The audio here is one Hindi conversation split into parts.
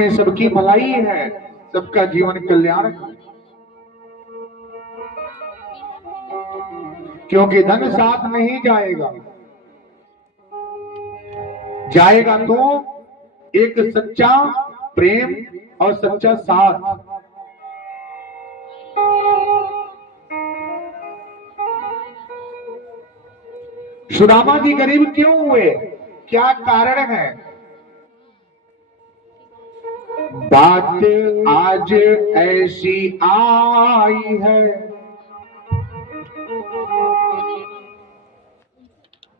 जिसमें सबकी भलाई है, सबका जीवन कल्याण है। क्योंकि धन साथ नहीं जाएगा, जाएगा तो एक सच्चा प्रेम और सच्चा साथ। सुदामा जी गरीब क्यों हुए, क्या कारण है? बात आज ऐसी आई है,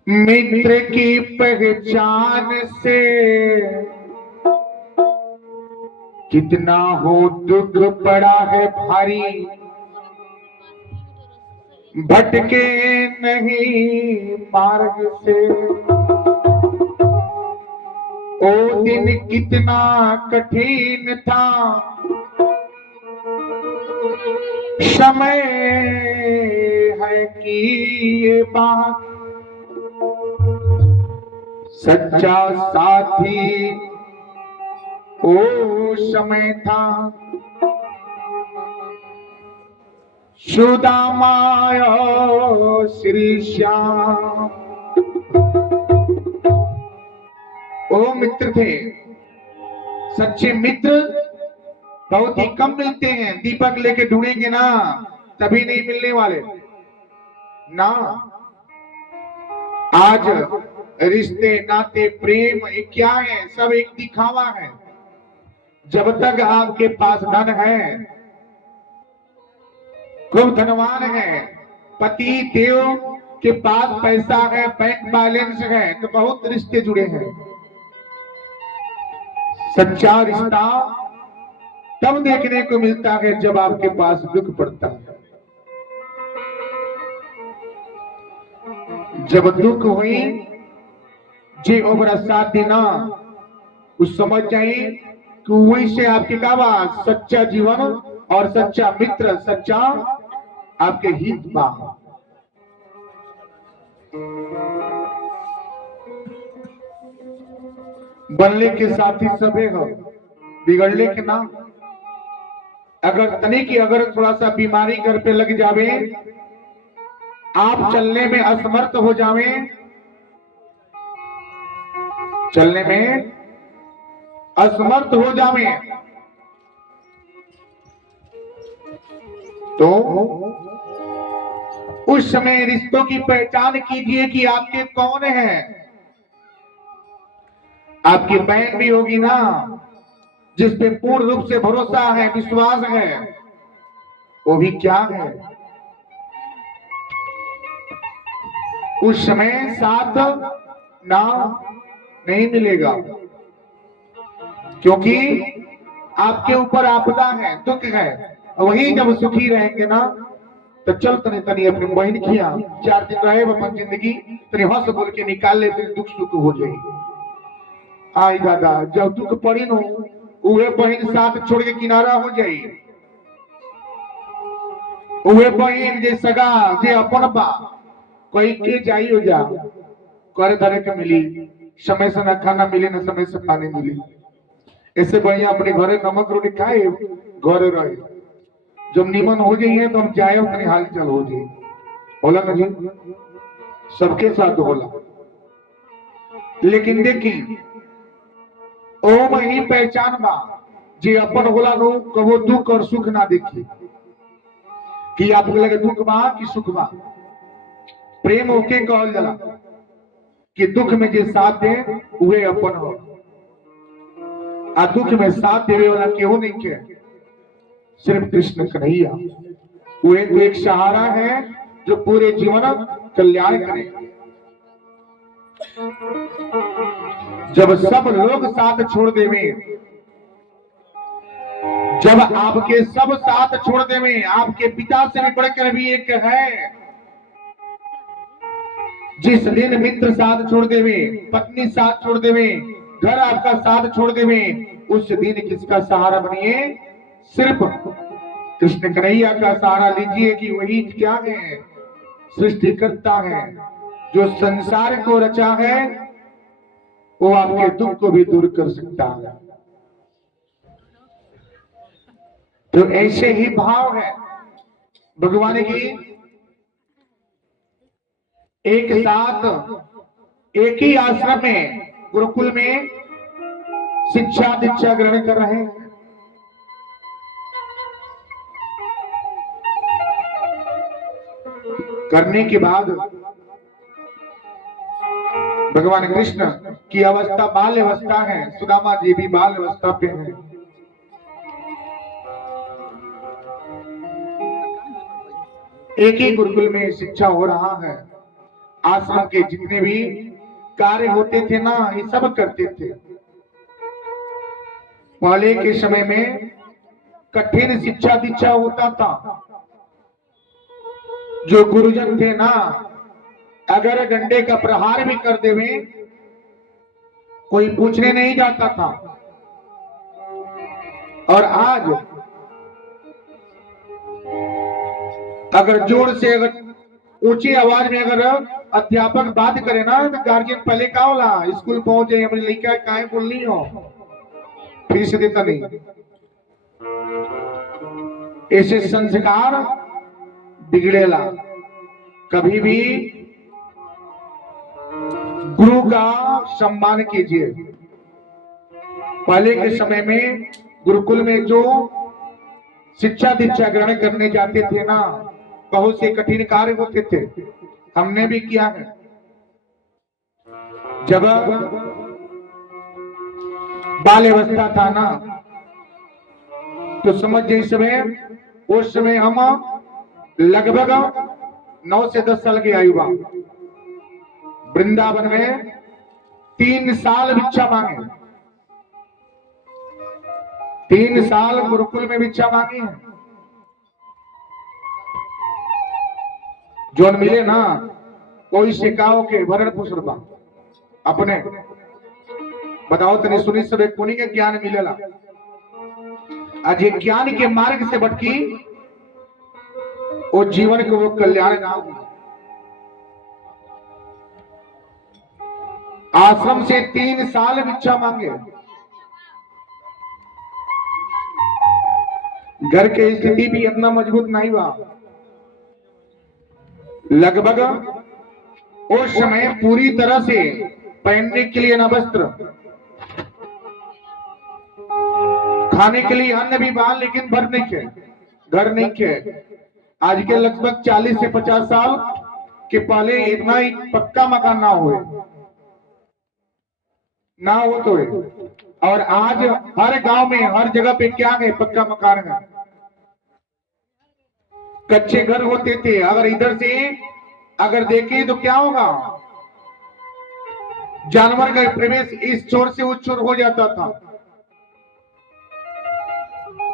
मित्र की पहचान से कितना हो दुख पड़ा है भारी, भटके नहीं मार्ग से। ओ दिन कितना कठिन था, समय है कि ये बात सच्चा साथी ओ समय था। सुदामा श्री श्याम ओ मित्र थे। सच्चे मित्र बहुत ही कम मिलते हैं, दीपक लेके ढूंढेंगे ना तभी नहीं मिलने वाले ना। आज रिश्ते नाते प्रेम क्या है, सब एक दिखावा है। जब तक आपके पास धन है, खूब धनवान है, पति देव के पास पैसा है, बैंक बैलेंस है, तो बहुत रिश्ते जुड़े हैं। सच्चा रिश्ता तब देखने को मिलता है जब आपके पास दुख पड़ता है। जब दुख हुई जे ओबरा साथ देना, उस समझ जाइए कि वही से आपके काबा सच्चा जीवन और सच्चा मित्र, सच्चा आपके हित बा। बनले के साथी सबे हो, बिगड़ले के ना। अगर तने की अगर थोड़ा सा बीमारी घर पे लग जावे, आप चलने में असमर्थ हो जावे, चलने में असमर्थ हो जावे, तो उस समय रिश्तों की पहचान कीजिए कि आपके कौन है। आपकी बहन भी होगी ना, जिस पे पूर्ण रूप से भरोसा है, विश्वास है, वो भी क्या है। उस समय साथ ना नहीं मिलेगा, क्योंकि आपके ऊपर आपदा है, दुख है। वही जब सुखी रहेंगे ना, तो चल तने तनी अपनी बहन किया 4 दिन रहे अपन जिंदगी, तनी हंस बोल के निकाल ले, फिर दुख सुख हो जाएगी। आई दादा, जब दुख पड़ी नो, उहे बहन साथ छोड़ के किनारा हो जाई। उहे बहन जे सगा जे अपन बा कोई के जाई हो जा, करे धरे के मिली, समय से न खाना मिले, न समय से पानी मिली। ऐसे बढ़िया अपने घरे नमक रोटी खाए, घरे रहे। जब निमन हो जाइए तो हम जाए, अपने हाल चल हो जाए। बोला ना जी, सबके साथ होला। लेकिन देखिए, ओ वही पहचान बा जे अपन होला नो, कबो दुख और सुख ना देखी कि आपको लगे दुख बा कि सुख बा। प्रेम होके कहल जाला कि दुख में जे साथ दे उहे अपन हो, आ दुख में साथ देवे वाला केहू नहीं के, सिर्फ कृष्ण कन्हैया। वह तो एक सहारा है जो पूरे जीवन कल्याण करे। जब सब लोग साथ छोड़ देवे, जब आपके सब साथ छोड़ देवे, आपके पिता से भी बढ़कर भी एक है। जिस दिन मित्र साथ छोड़ देवे, पत्नी साथ छोड़ देवे, घर आपका साथ छोड़ देवे, उस दिन किसका सहारा बनिए? सिर्फ कृष्ण कन्हैया का सहारा लीजिए कि वही क्या है? सृष्टिकर्ता है, जो संसार को रचा है, वो आपके दुख को भी दूर कर सकता है। तो ऐसे ही भाव है भगवान की। एक साथ एक ही आश्रम में गुरुकुल में शिक्षा दीक्षा ग्रहण कर रहे हैं। करने के बाद भगवान कृष्ण की अवस्था बाल अवस्था है, सुदामा जी भी बाल अवस्था पे हैं। एक ही गुरुकुल में शिक्षा हो रहा है। आश्रम के जितने भी कार्य होते थे ना, ये सब करते थे। पहले के समय में कठिन शिक्षा दीक्षा होता था। जो गुरुजन थे ना, अगर डंडे का प्रहार भी कर देवे कोई पूछने नहीं जाता था। और आज अगर जोर से, अगर ऊंची आवाज में अगर अध्यापक बात करे ना, तो गार्जियन पहले का होला स्कूल पहुंचे हमारी लड़का काहे बोलनी हो, फीस देता नहीं। ऐसे संस्कार बिगड़ेला। कभी भी गुरु का सम्मान कीजिए। पहले के समय में गुरुकुल में जो शिक्षा दीक्षा ग्रहण करने जाते थे ना, बहुत से कठिन कार्य होते थे। हमने भी किया है। जब बाल अवस्था था ना, तो समझ जिस समय, उस समय हम लगभग 9 से 10 साल की आयु बा। वृंदावन में 3 साल भिक्षा मांगे। 3 साल गुरुकुल में भिक्षा मांगी है। जोन मिले ना, कोई शिकाओ के वरण पुष्पा अपने बताओ तनी सुनी सब कोनी के ज्ञान मिलेला। आज ये ज्ञान के मार्ग से भटकी वो जीवन को वो कल्याण ना हो। आश्रम से 3 साल भिक्षा मांगे। घर की स्थिति भी इतना मजबूत नहीं हुआ। लगभग उस समय पूरी तरह से पहनने के लिए न वस्त्र, खाने के लिए अन्न भी बाल, लेकिन भर नहीं थे, घर नहीं थे। आज के लगभग 40 से 50 साल के पहले इतना ही पक्का मकान ना हो तो है। और आज हर गांव में हर जगह पे क्या है, पक्का मकान है। कच्चे घर होते थे। अगर इधर से अगर देखें तो क्या होगा, जानवर का प्रवेश इस छोर से उस छोर हो जाता था।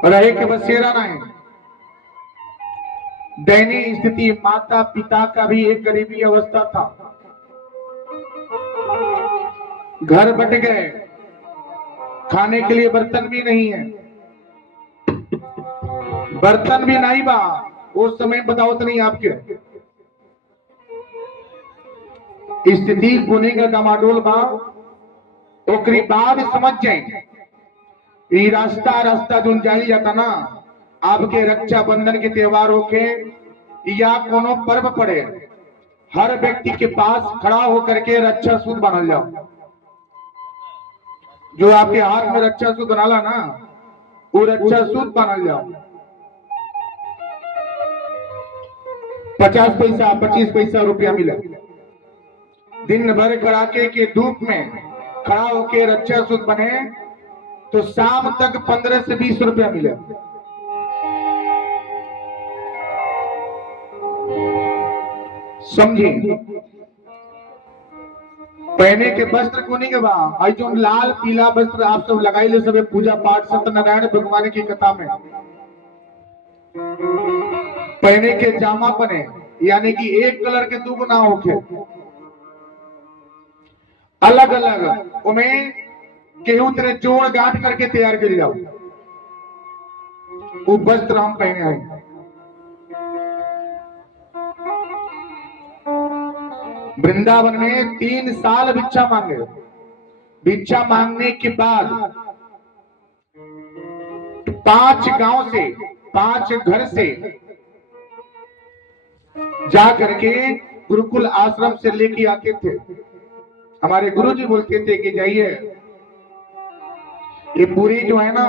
रहे के बसेरा नहीं। दयनीय स्थिति, माता पिता का भी एक गरीबी अवस्था था। घर बट गए, खाने के लिए बर्तन भी नहीं है। बर्तन भी नहीं बा उस समय, बताओ तो नहीं आपके स्थिति पुणे का डमाडोल बा। ओकरी बाद समझ जाए ये रास्ता जो जाई जाता ना, आपके रक्षाबंधन के त्योहार होके या कोनो पर्व पड़े, हर व्यक्ति के पास खड़ा होकर के रक्षा सूत्र बनल जाओ। जो आपके हाथ में रक्षा सूत्र बनाला ना, वो रक्षा सूत्र बनल जाओ। 50 पैसा 25 पैसा रुपया मिला। दिन भर कड़ाके के धूप में खड़ा होके रक्षा सूत्र बने तो शाम तक 15 से 20 रुपया मिले। समझे? पहने के वस्त्र को नहीं के बा, जो लाल पीला वस्त्र आप सब लगाई ले, सब पूजा पाठ सत्यनारायण भगवान की कथा में पहने के जामा बने, यानी कि एक कलर के दो ना होके अलग अलग उन्हें केहू तेरे जोड़ गांठ करके तैयार कर जाओ। वो वस्त्र हम पहने हैं। वृंदावन में 3 साल भिक्षा मांगे। भिक्षा मांगने के बाद 5 गांव से 5 घर से जा करके गुरुकुल आश्रम से लेके आते थे। हमारे गुरुजी बोलते थे कि जाइए, ये पूरी जो है ना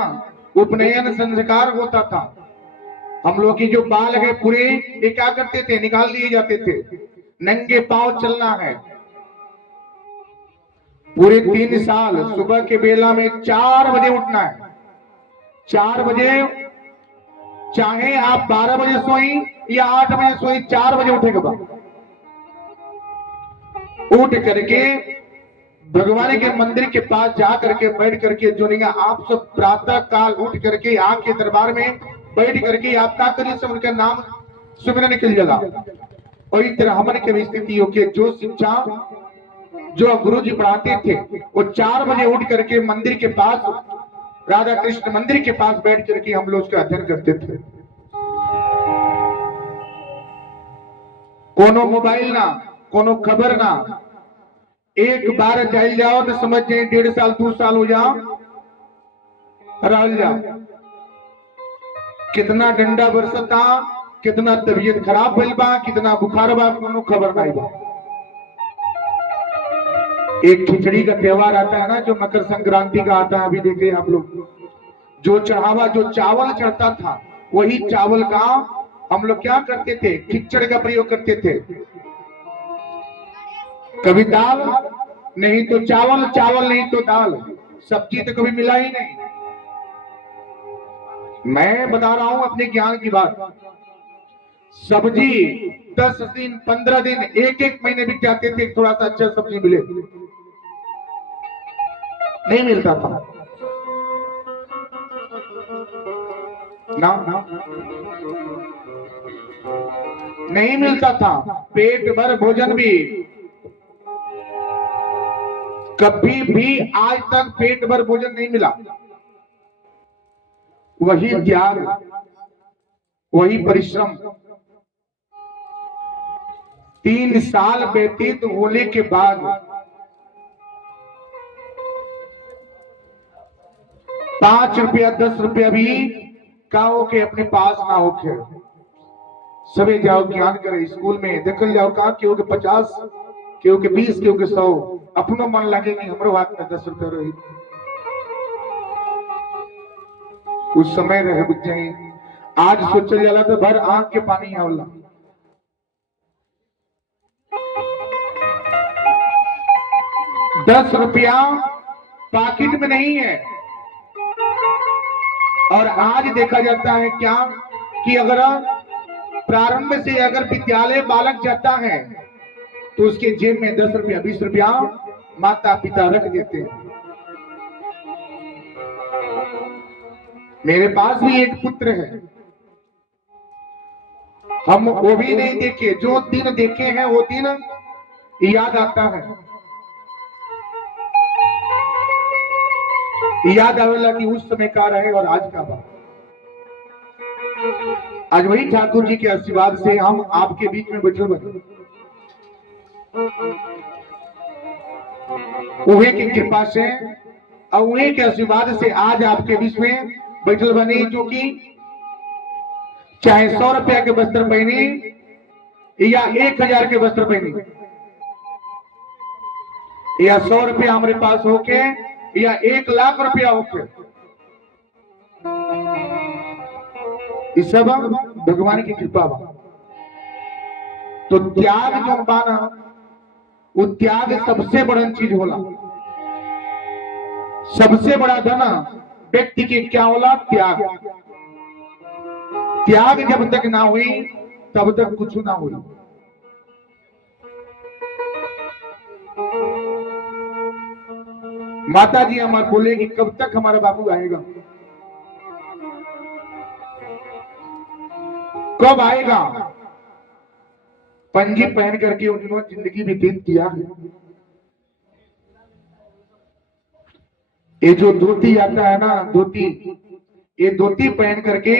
उपनयन संस्कार होता था, हम लोग की जो बाल है पूरे ये क्या करते थे, निकाल लिए जाते थे। नंगे पांव चलना है पूरे 3 साल। सुबह के बेला में 4 बजे उठना है, 4 बजे, चाहे आप 12 बजे सोई या 8 बजे सोई, 4 बजे उठेगा बाप। उठ करके भगवान के मंदिर के पास जा करके बैठ करके जो नहीं, आप सब प्रातः काल उठ करके आपके दरबार में बैठ करके आप क्या करिए, सब उनका नाम सुमिरन निकल जाएगा। और इस तरह हमारे की स्थिति हो के जो शिक्षा जो गुरु जी पढ़ाते थे वो 4 बजे उठ करके मंदिर के पास, राधा कृष्ण मंदिर के पास बैठ करके हम लोग उसका अध्ययन करते थे। कोनो मोबाइल ना, कोनो खबर ना, एक बार जाइल जाओ तो समझ जाए 1.5 साल 2 साल हो जाओ, रह जाओ। कितना डंडा बरसता, कितना तबीयत खराब भइल बा, कितना बुखार बा, कोनो खबर नहीं बा। एक खिचड़ी का त्योहार आता है ना, जो मकर संक्रांति का आता है, अभी देखे आप लोग, जो चढ़ावा, जो चावल चढ़ता था वही चावल का हम लोग क्या करते थे, खिचड़ का प्रयोग करते थे। कभी दाल नहीं तो चावल, चावल नहीं तो दाल, सब्जी तो कभी मिला ही नहीं। मैं बता रहा हूं अपने ज्ञान की बात। सब्जी 10 दिन 15 दिन 1 महीने भी जाते थे, थोड़ा सा अच्छा सब्जी मिले, नहीं मिलता था ना, नहीं मिलता था। पेट भर भोजन भी कभी भी आज तक पेट भर भोजन नहीं मिला। वही त्याग, वही परिश्रम। 3 साल व्यतीत होने के बाद 5 रुपया 10 रुपया भी काओ के अपने पास ना होके सभी जाओ ज्ञान करे। स्कूल में देखल जाओ कहा केहू के 50, केहू के 20, केहू के 100, अपनो मन लगे कि हमरो हाथ में 10 रुपया रही। उस समय रहे बुझे, आज सोचल जाला तो भर आंख के पानी आवला। ₹10 पॉकेट में नहीं है। और आज देखा जाता है क्या कि अगर प्रारंभ से अगर विद्यालय बालक जाता है तो उसके जेब में 10 रुपया 20 रुपया माता पिता रख देते हैं। मेरे पास भी एक पुत्र है, हम वो भी नहीं देखे, जो दिन देखे हैं वो दिन याद आता है। याद आवेला कि उस समय का रहे और आज का बात। आज वही ठाकुर जी के आशीर्वाद से हम आपके बीच में बैठे बने, उहे की कृपा से और उहे के आशीर्वाद से आज आपके बीच में बैठल बने, जो कि चाहे 100 रुपया के वस्त्र पहने या 1000 के वस्त्र पहने, या 100 रुपया हमारे पास होके या 1 लाख रुपया होके, इस सब भगवान की कृपा बा। तो त्याग जो बाना, वो त्याग सबसे बड़ा चीज होला। सबसे बड़ा धन व्यक्ति के क्या होला, त्याग। त्याग जब तक ना हुई तब तक कुछ ना हुई। माता जी हमारे बोले कि कब तक हमारा बाबू आएगा, कब आएगा। पंजी पहन करके उन्होंने जिंदगी व्यतीत किया। ये जो धोती आता है ना, धोती, ये धोती पहन करके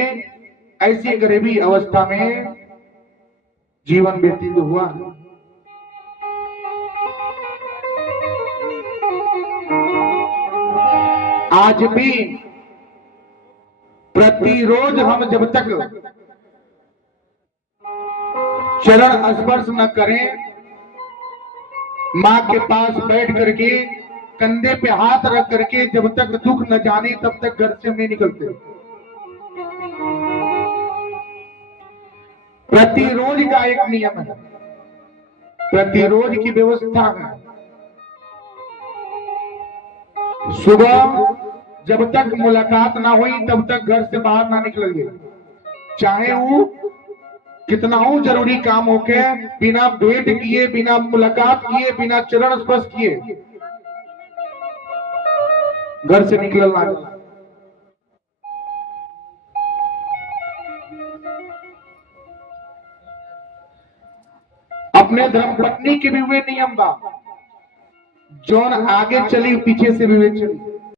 ऐसी गरीबी अवस्था में जीवन व्यतीत हुआ। आज भी प्रतिरोज हम जब तक चरण स्पर्श न करें, माँ के पास बैठ करके कंधे पे हाथ रख करके जब तक दुख न जाने तब तक घर से नहीं निकलते। प्रतिरोज का एक नियम है, प्रतिरोज की व्यवस्था है। सुबह जब तक मुलाकात ना हुई तब तक घर से बाहर ना निकलेंगे, चाहे वो कितना हो जरूरी काम हो के, बिना भेंट किए, बिना मुलाकात किए, बिना चरण स्पर्श किए घर से निकलना। अपने धर्मपत्नी के भी वे नियम बा, जौन आगे चली पीछे से भी वे चली।